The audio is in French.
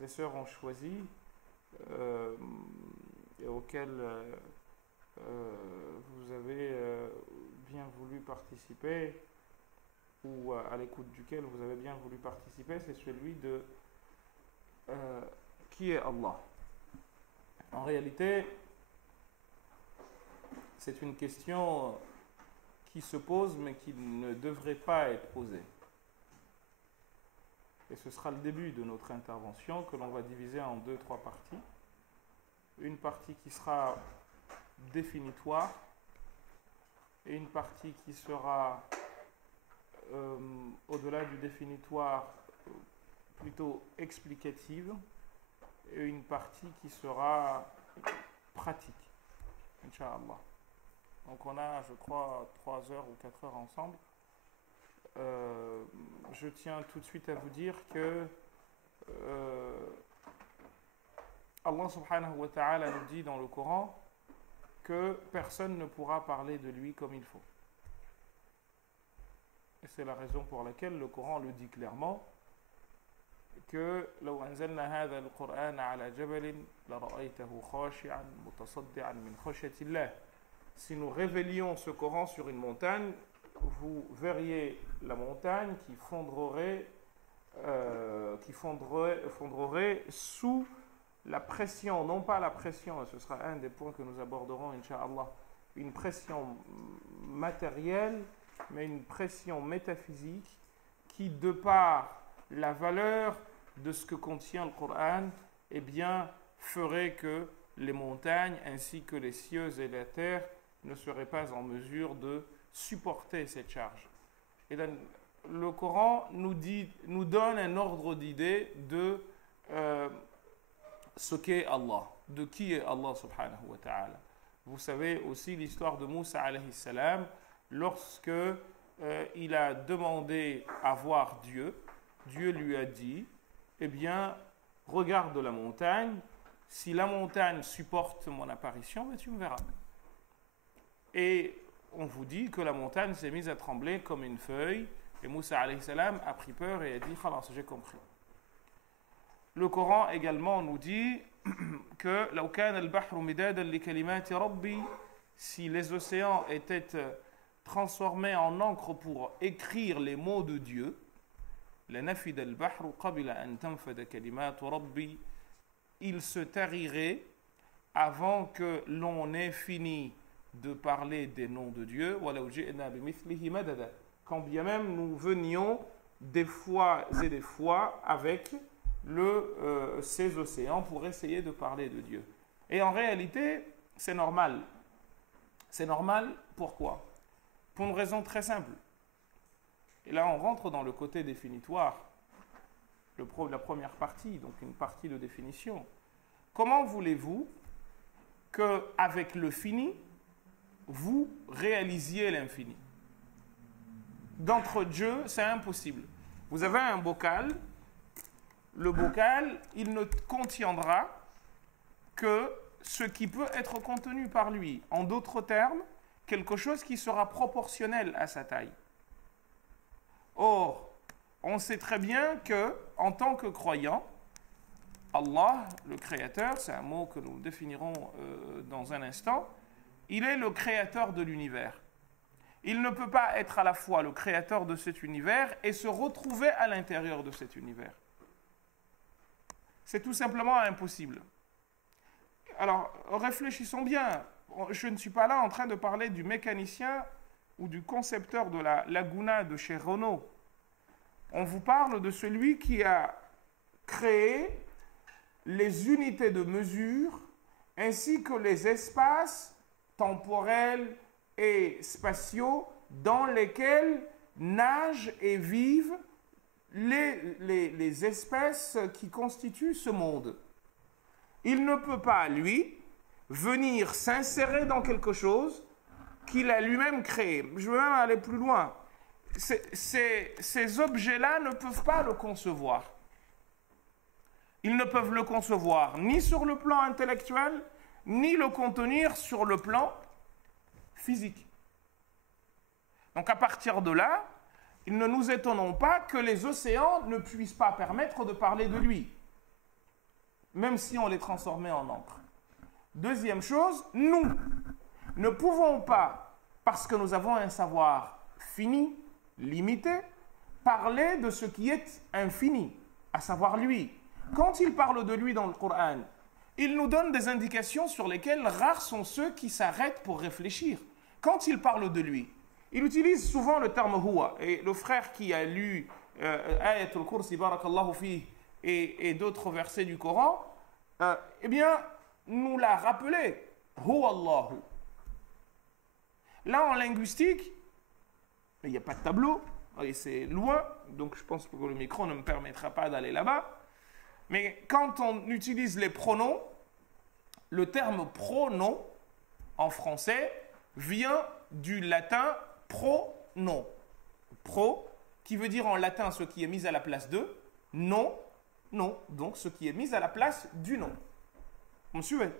et sœurs ont choisi et auxquels vous avez bien voulu participer, ou à l'écoute duquel vous avez bien voulu participer, c'est celui de qui est Allah. En réalité, c'est une question qui se pose mais qui ne devrait pas être posée. Et ce sera le début de notre intervention que l'on va diviser en 2-3 parties. Une partie qui sera définitoire et une partie qui sera au-delà du définitoire plutôt explicative, et une partie qui sera pratique, Inch'Allah. Donc on a, je crois, 3 heures ou 4 heures ensemble. Je tiens tout de suite à vous dire que Allah subhanahu wa ta'ala nous dit dans le Coran que personne ne pourra parler de lui comme il faut. Et c'est la raison pour laquelle le Coran le dit clairement que لو أنزلنا هذا القرآن على جبل لرأيته خاشعا متصدعا من خشية الله. Si nous révélions ce Coran sur une montagne, vous verriez la montagne qui fondrerait sous la pression, non pas la pression, ce sera un des points que nous aborderons, Inch'Allah, une pression matérielle, mais une pression métaphysique qui, de par la valeur de ce que contient le Coran, eh bien, ferait que les montagnes ainsi que les cieux et la terre ne seraient pas en mesure de supporter cette charge. Et donc, le Coran nous donne un ordre d'idée de ce qu'est Allah, de qui est Allah subhanahu wa ta'ala. Vous savez aussi l'histoire de Moussa alayhi salam, lorsque il a demandé à voir Dieu, Dieu lui a dit, eh bien, regarde la montagne, si la montagne supporte mon apparition, ben, tu me verras. Et on vous dit que la montagne s'est mise à trembler comme une feuille, et Moussa alayhi salam a pris peur et a dit, khalas, j'ai compris. Le Coran également nous dit que لو كان البحر مدادا لكلمات ربي, si les océans étaient transformés en encre pour écrire les mots de Dieu, لنفد البحر قبل أن تنفد كلمات ربي, il se tarirait avant que l'on ait fini de parler des noms de Dieu, ولو جئنا بمثله مددا, quand bien même nous venions des fois et des fois avec ces océans pour essayer de parler de Dieu. Et en réalité, c'est normal. C'est normal, pourquoi? Pour une raison très simple. Et là, on rentre dans le côté définitoire, la première partie, donc une partie de définition. Comment voulez-vous qu'avec le fini, vous réalisiez l'infini? D'entre Dieu, c'est impossible. Vous avez un bocal. Le bocal, il ne contiendra que ce qui peut être contenu par lui. En d'autres termes, quelque chose qui sera proportionnel à sa taille. Or, on sait très bien que, en tant que croyant, Allah, le Créateur, c'est un mot que nous définirons dans un instant, il est le Créateur de l'univers. Il ne peut pas être à la fois le Créateur de cet univers et se retrouver à l'intérieur de cet univers. C'est tout simplement impossible. Alors, réfléchissons bien. Je ne suis pas là en train de parler du mécanicien ou du concepteur de la Laguna de chez Renault. On vous parle de celui qui a créé les unités de mesure ainsi que les espaces temporels et spatiaux dans lesquels nagent et vivent les espèces qui constituent ce monde. Il ne peut pas, lui, venir s'insérer dans quelque chose qu'il a lui-même créé. Je veux même aller plus loin. Ces objets-là ne peuvent pas le concevoir. Ils ne peuvent le concevoir ni sur le plan intellectuel, ni le contenir sur le plan physique. Donc à partir de là, il ne nous étonnons pas que les océans ne puissent pas permettre de parler de lui, même si on les transformait en encre. Deuxième chose, nous ne pouvons pas, parce que nous avons un savoir fini, limité, parler de ce qui est infini, à savoir lui. Quand il parle de lui dans le Coran, il nous donne des indications sur lesquelles rares sont ceux qui s'arrêtent pour réfléchir. Quand il parle de lui, il utilise souvent le terme huwa. Et le frère qui a lu Ayatul Kursi, barakallahu fih, et d'autres versets du Coran, eh bien, nous l'a rappelé. Huwa Allahu. Là, en linguistique, il n'y a pas de tableau, et c'est loin, donc je pense que le micro ne me permettra pas d'aller là-bas. Mais quand on utilise les pronoms, le terme pronom en français vient du latin pronom. Pro, qui veut dire en latin ce qui est mis à la place de, non, non, donc ce qui est mis à la place du nom. Vous me suivez ?